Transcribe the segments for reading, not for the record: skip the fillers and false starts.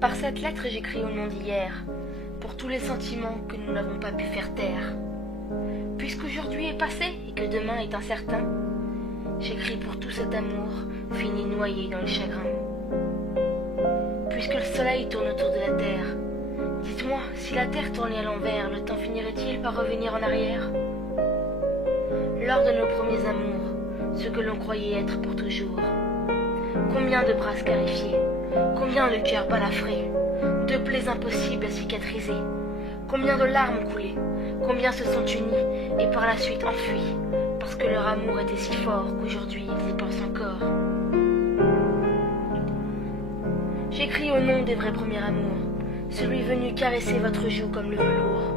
Par cette lettre, j'écris au nom d'hier, pour tous les sentiments que nous n'avons pas pu faire taire. Puisqu'aujourd'hui est passé et que demain est incertain, j'écris pour tout cet amour fini noyé dans le chagrin. Puisque le soleil tourne autour de la terre, dites-moi, si la terre tournait à l'envers, le temps finirait-il par revenir en arrière? Lors de nos premiers amours, ce que l'on croyait être pour toujours, combien de bras scarifiés, combien de cœurs balafrés, de plaies impossibles à cicatriser, combien de larmes coulées, combien se sont unis et par la suite enfuis, parce que leur amour était si fort qu'aujourd'hui ils y pensent encore. J'écris au nom des vrais premiers amours, celui venu caresser votre joue comme le velours,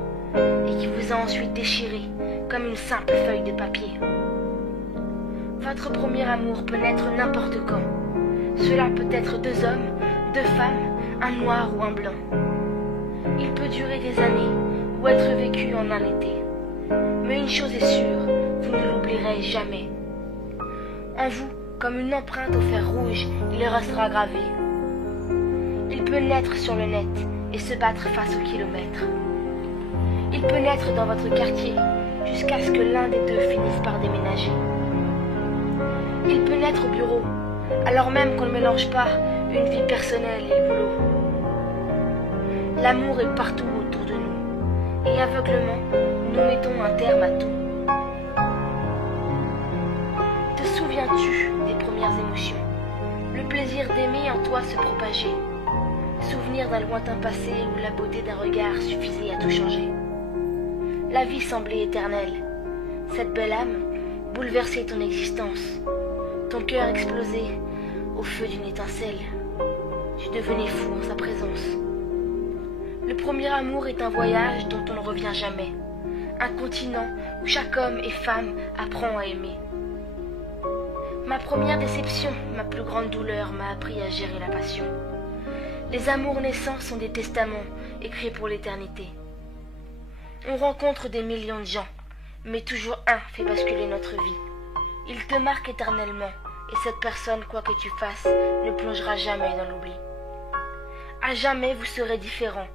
et qui vous a ensuite déchiré comme une simple feuille de papier. Votre premier amour peut naître n'importe quand. Cela peut être deux hommes, deux femmes, un noir ou un blanc. Il peut durer des années ou être vécu en un été. Mais une chose est sûre, vous ne l'oublierez jamais. En vous, comme une empreinte au fer rouge, il restera gravé. Il peut naître sur le net et se battre face au kilomètre. Il peut naître dans votre quartier jusqu'à ce que l'un des deux finisse par déménager. Il peut naître au bureau, alors même qu'on ne mélange pas une vie personnelle et le boulot. L'amour est partout autour de nous, et aveuglement, nous mettons un terme à tout. Te souviens-tu des premières émotions? Le plaisir d'aimer en toi se propageait. Souvenir d'un lointain passé où la beauté d'un regard suffisait à tout changer. La vie semblait éternelle. Cette belle âme bouleversait ton existence. Ton cœur explosait au feu d'une étincelle. Tu devenais fou en sa présence. Le premier amour est un voyage dont on ne revient jamais. Un continent où chaque homme et femme apprend à aimer. Ma première déception, ma plus grande douleur m'a appris à gérer la passion. Les amours naissants sont des testaments écrits pour l'éternité. On rencontre des millions de gens, mais toujours un fait basculer notre vie. Il te marque éternellement, et cette personne, quoi que tu fasses, ne plongera jamais dans l'oubli. À jamais vous serez différent,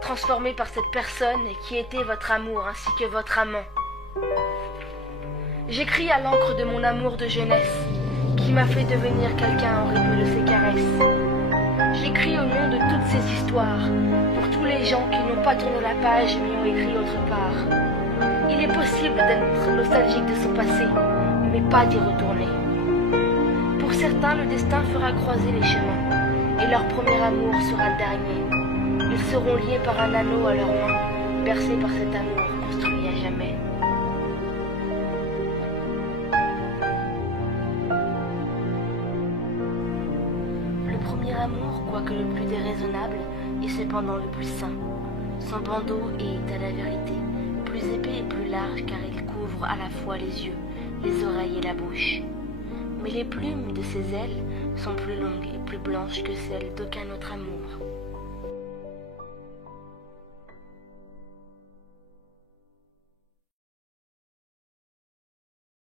transformé par cette personne qui était votre amour ainsi que votre amant. J'écris à l'encre de mon amour de jeunesse, qui m'a fait devenir quelqu'un en rythme de ses caresses. J'écris au nom de toutes ces histoires, pour tous les gens qui n'ont pas tourné la page mais ont écrit autre part. Il est possible d'être nostalgique de son passé, mais pas d'y retourner. Pour certains, le destin fera croiser les chemins, et leur premier amour sera le dernier. Ils seront liés par un anneau à leurs mains, bercés par cet amour construit à jamais. Amour, quoique le plus déraisonnable, est cependant le plus sain. Son bandeau est à la vérité plus épais et plus large car il couvre à la fois les yeux, les oreilles et la bouche. Mais les plumes de ses ailes sont plus longues et plus blanches que celles d'aucun autre amour.